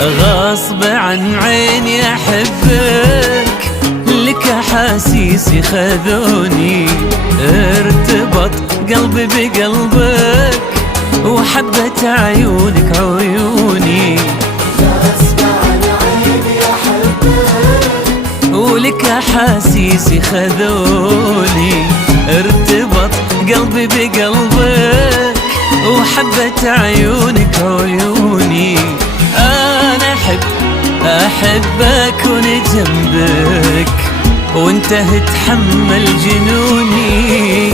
غصب عن عيني احبك، لك احاسيسي خذوني، ارتبط قلبي بقلبك وحبت عيونك عيوني. غصب عن عيني احبك، ولك احاسيسي خذوني، ارتبط قلبي بقلبك وحبت عيونك عيوني. انا احب اكون جنبك وانت تحمل جنوني.